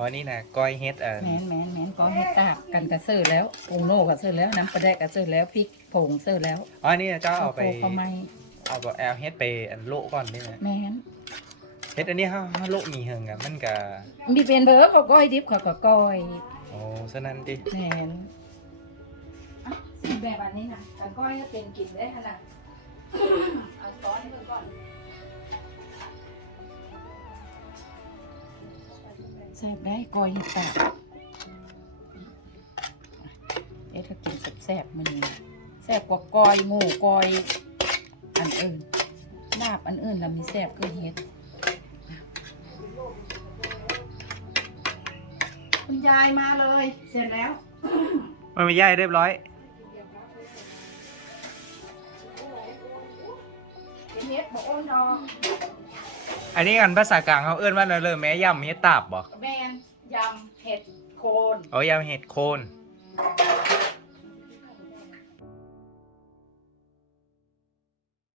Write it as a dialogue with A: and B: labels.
A: อ๋อนี่นะก้อยเฮ็ดอะ
B: แมนแมนแมนก็เฮ็ดตากกันกระเซอร์แล้วปรุงโลกระเซอร์แล้วน้ำปลาแดกกระเซอร์แล้วพริกผงเซอร์แล้ว
A: อ๋อนี่นะเจ้าเอาไป
B: ข้วโพดข้าวไหม้
A: เอาแบบแอลเฮ็ดไปอันโละก่อนนี่นะ
B: แมน
A: เฮ็ดอันนี้เฮาเฮาโละมีเฮิงอะมันก็
B: มีเป็นเบอร์เขาก้อยดิบเขาก็ก้อย
A: โอ้ฉะนั้นดิ
B: แมนอะสิแบบอันนี้นะการก้อยก็เป็นกินได้ขนาด แซ่บได้ก้อยเห็ดตากเอ๊ะถ้ากินแซ่บๆมันนี่แซ่บกว่าก้อยหมูก้อย อันอื่นลาบอันอื่นแล้วมีแซ่บคือเห็ดคุณยายมาเลย เสร็จแล้ว
A: มันไม่ย่ายเรียบร้อย
B: เป็นเห็ดบอกโอ้นอ
A: อันนี้กันภาษากลางเขาเอื้อนว่าอะไรเลยแม่ย่ำเฮ็ดตาบบ่
B: แมนยำเห็ดโคน
A: เอาย่ำเฮ็ดโคน
B: แ